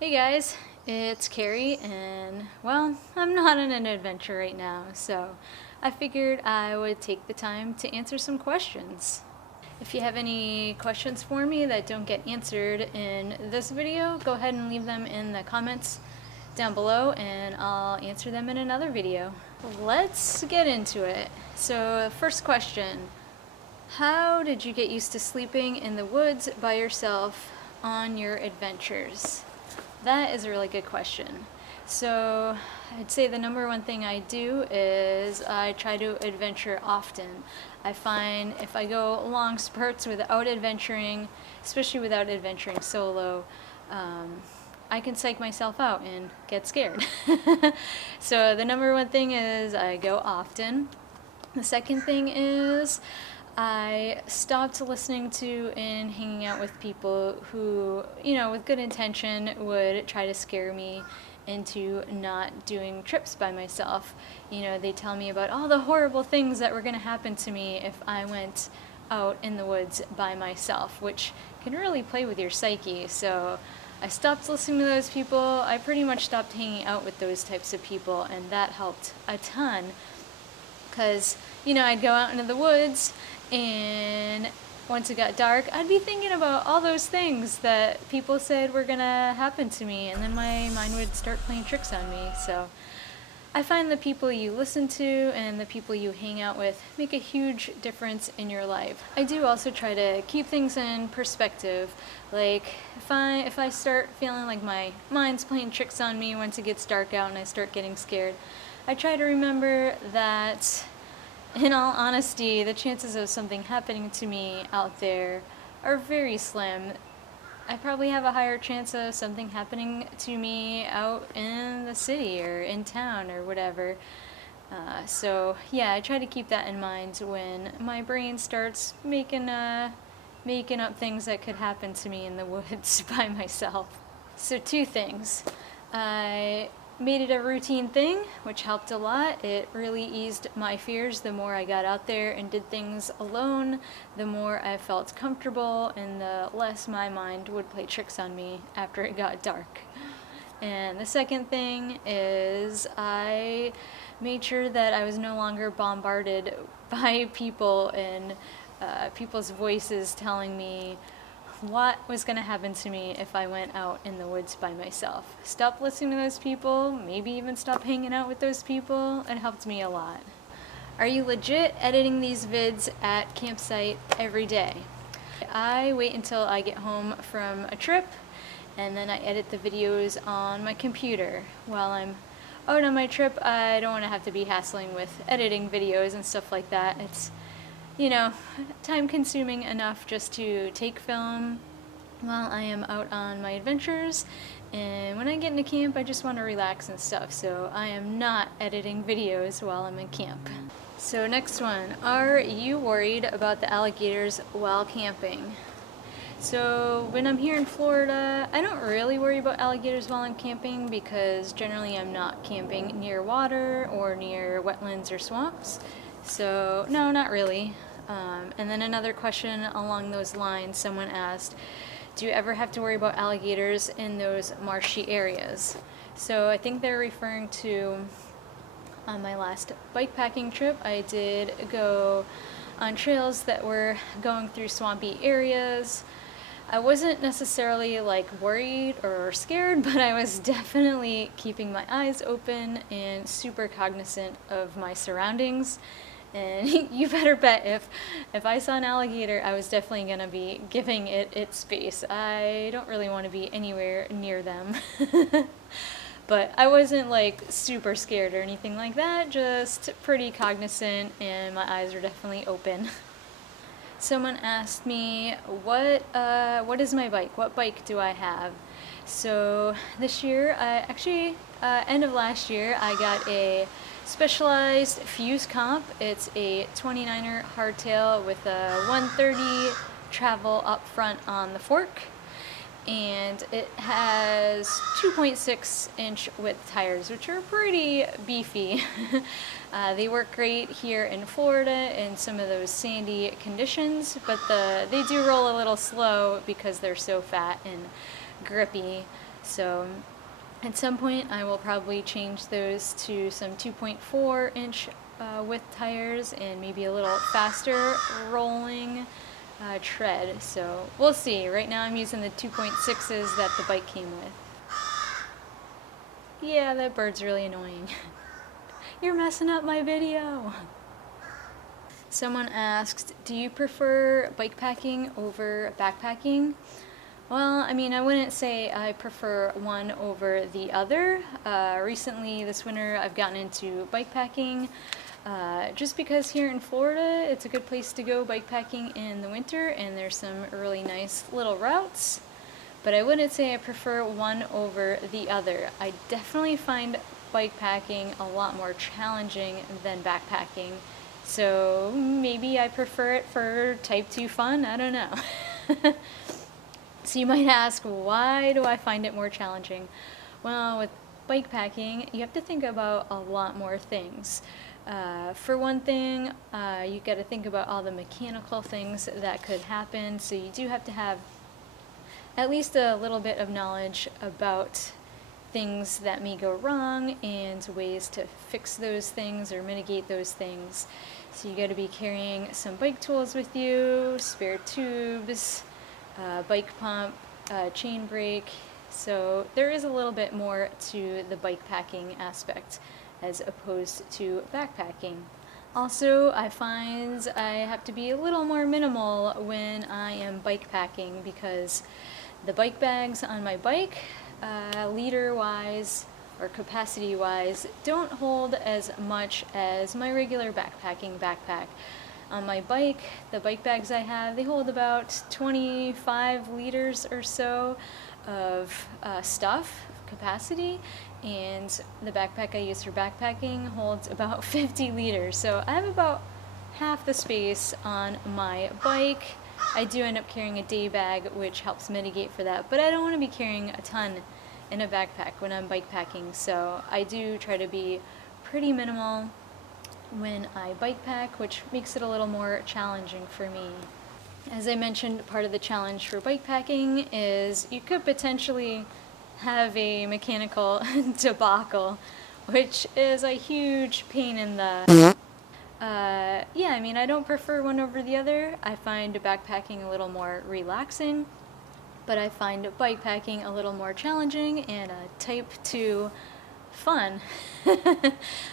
Hey guys, it's Carrie, and well, I'm not on an adventure right now, so I figured I would take the time to answer some questions. If you have any questions for me that don't get answered in this video, go ahead and leave them in the comments down below and I'll answer them in another video. Let's get into it. So, first question, how did you get used to sleeping in the woods by yourself on your adventures? That is a really good question. So I'd say the number one thing I do is I try to adventure often. I find if I go long spurts without adventuring, especially without adventuring solo, I can psych myself out and get scared. So the number one thing is I go often. The second thing is I stopped listening to and hanging out with people who, with good intention would try to scare me into not doing trips by myself. They tell me about all the horrible things that were going to happen to me if I went out in the woods by myself, which can really play with your psyche. So I stopped listening to those people. I pretty much stopped hanging out with those types of people, and that helped a ton because I'd go out into the woods, and once it got dark, I'd be thinking about all those things that people said were gonna happen to me, and then my mind would start playing tricks on me. So I find the people you listen to and the people you hang out with make a huge difference in your life. I do also try to keep things in perspective. Like if I start feeling like my mind's playing tricks on me once it gets dark out and I start getting scared, I try to remember that, in all honesty, the chances of something happening to me out there are very slim. I probably have a higher chance of something happening to me out in the city or in town or whatever. So yeah, I try to keep that in mind when my brain starts making up things that could happen to me in the woods by myself. So two things. I made it a routine thing, which helped a lot. It really eased my fears. The more I got out there and did things alone, the more I felt comfortable and the less my mind would play tricks on me after it got dark. And the second thing is I made sure that I was no longer bombarded by people and people's voices telling me what was going to happen to me if I went out in the woods by myself. Stop listening to those people, maybe even stop hanging out with those people. It helped me a lot. Are you legit editing these vids at campsite every day? I wait until I get home from a trip and then I edit the videos on my computer. While I'm out on my trip, I don't want to have to be hassling with editing videos and stuff like that. It's time consuming enough just to take film while I am out on my adventures. And when I get into camp, I just want to relax and stuff. So I am not editing videos while I'm in camp. So next one, are you worried about the alligators while camping? So when I'm here in Florida, I don't really worry about alligators while I'm camping because generally I'm not camping near water or near wetlands or swamps. So no, not really. And then another question along those lines, someone asked, do you ever have to worry about alligators in those marshy areas? So I think they're referring to on my last bikepacking trip, I did go on trails that were going through swampy areas. I wasn't necessarily worried or scared, but I was definitely keeping my eyes open and super cognizant of my surroundings. And you better bet if I saw an alligator, I was definitely going to be giving it its space. I don't really want to be anywhere near them. But I wasn't super scared or anything like that, just pretty cognizant and my eyes were definitely open. Someone asked me, what is my bike? What bike do I have? So this year, end of last year, I got a Specialized Fuse Comp. It's a 29er hardtail with a 130 travel up front on the fork. And it has 2.6-inch width tires, which are pretty beefy. They work great here in Florida in some of those sandy conditions, but they do roll a little slow because they're so fat and grippy. So at some point I will probably change those to some 2.4 inch width tires and maybe a little faster rolling tread. So we'll see. Right now I'm using the 2.6s that the bike came with. Yeah, that bird's really annoying. You're messing up my video. Someone asked, do you prefer bike packing over backpacking? Well, I mean, I wouldn't say I prefer one over the other. Recently, this winter, I've gotten into bike packing just because here in Florida, it's a good place to go bike packing in the winter, and there's some really nice little routes. But I wouldn't say I prefer one over the other. I definitely find bike packing a lot more challenging than backpacking. So maybe I prefer it for type 2 fun, I don't know. So you might ask, why do I find it more challenging? Well, with bike packing, you have to think about a lot more things. For one thing, you got to think about all the mechanical things that could happen. So you do have to have at least a little bit of knowledge about things that may go wrong and ways to fix those things or mitigate those things. So you got to be carrying some bike tools with you, spare tubes, bike pump, chain brake. So there is a little bit more to the bike packing aspect as opposed to backpacking. Also, I find I have to be a little more minimal when I am bike packing because the bike bags on my bike, liter-wise or capacity-wise, don't hold as much as my regular backpacking backpack. On my bike, the bike bags I have, they hold about 25 liters or so of stuff, capacity, and the backpack I use for backpacking holds about 50 liters. So I have about half the space on my bike. I do end up carrying a day bag, which helps mitigate for that, but I don't want to be carrying a ton in a backpack when I'm bike packing, so I do try to be pretty minimal when I bike pack, which makes it a little more challenging for me. As I mentioned, part of the challenge for bike packing is you could potentially have a mechanical debacle, which is a huge pain in the... yeah, I mean, I don't prefer one over the other. I find backpacking a little more relaxing, but I find bike packing a little more challenging and type 2 fun.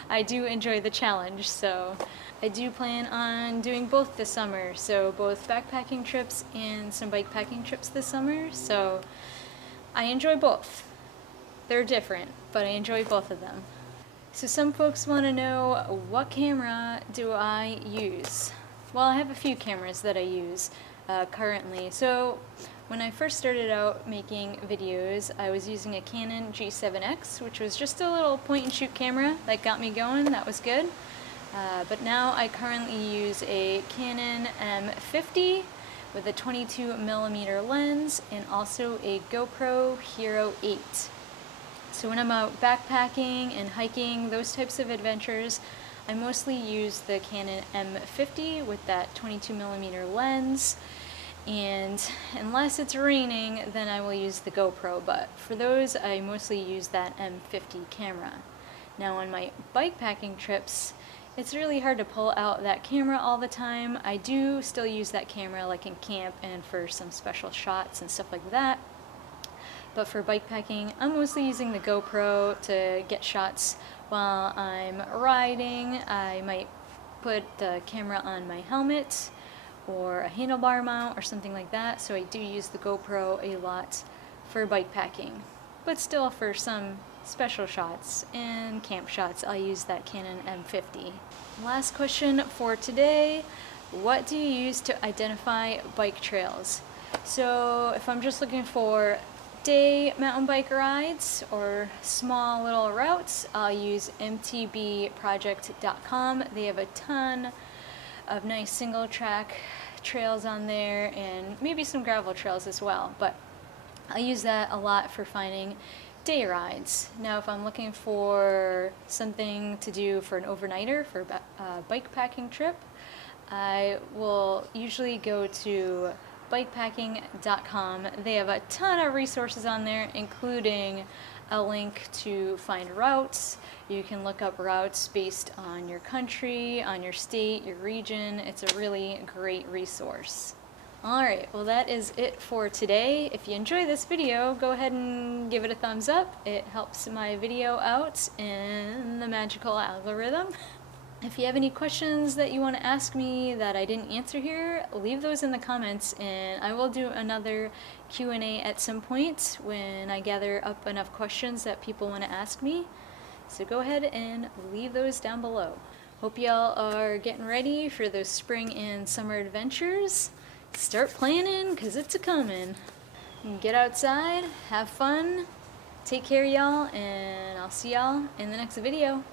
I do enjoy the challenge, so I do plan on doing both this summer. So both backpacking trips and some bike packing trips this summer. So I enjoy both. They're different, but I enjoy both of them. So some folks want to know, what camera do I use? Well, I have a few cameras that I use currently. So when I first started out making videos, I was using a Canon G7X, which was just a little point-and-shoot camera that got me going. That was good. But now I currently use a Canon M50 with a 22mm lens and also a GoPro Hero 8. So when I'm out backpacking and hiking, those types of adventures, I mostly use the Canon M50 with that 22mm lens. And unless it's raining, then I will use the GoPro, but for those, I mostly use that M50 camera. Now on my bikepacking trips, it's really hard to pull out that camera all the time. I do still use that camera like in camp and for some special shots and stuff like that. But for bikepacking, I'm mostly using the GoPro to get shots while I'm riding. I might put the camera on my helmet or a handlebar mount or something like that, so I do use the GoPro a lot for bikepacking. But still, for some special shots and camp shots, I'll use that Canon M50. Last question for today, what do you use to identify bike trails? So if I'm just looking for day mountain bike rides or small little routes, I'll use mtbproject.com. They have a ton of nice single track trails on there and maybe some gravel trails as well, but I use that a lot for finding day rides. Now if I'm looking for something to do for an overnighter for a bike packing trip, I will usually go to bikepacking.com. They have a ton of resources on there, including a link to find routes. You can look up routes based on your country, on your state, your region. It's a really great resource. Alright, well that is it for today. If you enjoy this video, go ahead and give it a thumbs up. It helps my video out in the magical algorithm. If you have any questions that you want to ask me that I didn't answer here, leave those in the comments and I will do another Q&A at some point when I gather up enough questions that people want to ask me. So go ahead and leave those down below. Hope y'all are getting ready for those spring and summer adventures. Start planning, cause it's a-comin'. Get outside, have fun, take care y'all, and I'll see y'all in the next video.